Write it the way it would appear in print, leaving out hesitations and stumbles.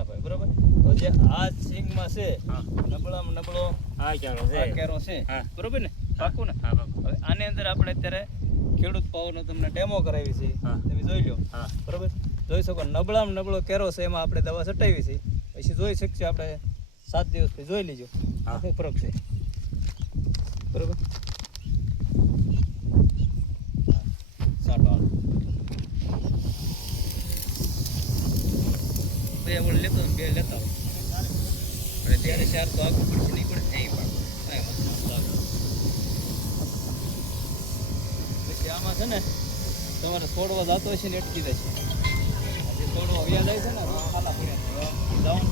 ના ભાઈ બરોબર. તો જે આ સિંગમાં છે નબળામાં નબળો આ કેરો છે બરોબર ને, પાકું ને. હવે આની અંદર આપણે અત્યારે ખેડૂત પાવરનો તમને ડેમો કરાવી છે, તમે જોઈ લો બરોબર. જોઈ શકો નબળામાં નબળો કેરો છે, એમાં આપણે દવા છટાવી છે. પછી જોઈ શકશું આપણે 7 દિવસ પછી જોઈ લીજો શું ફરક છે બરોબર. બે વળ લેતો બે લેતા હોય ત્યારે 4 તો આગળ પડશે નહીં પડે નહીં પાડો. પછી આમાં છે ને તમારે છોડવા જતો હશે ને અટકી જશે. જે છોડવા વ્યાજ આવે છે ને ખાલા પડ્યા જવાનું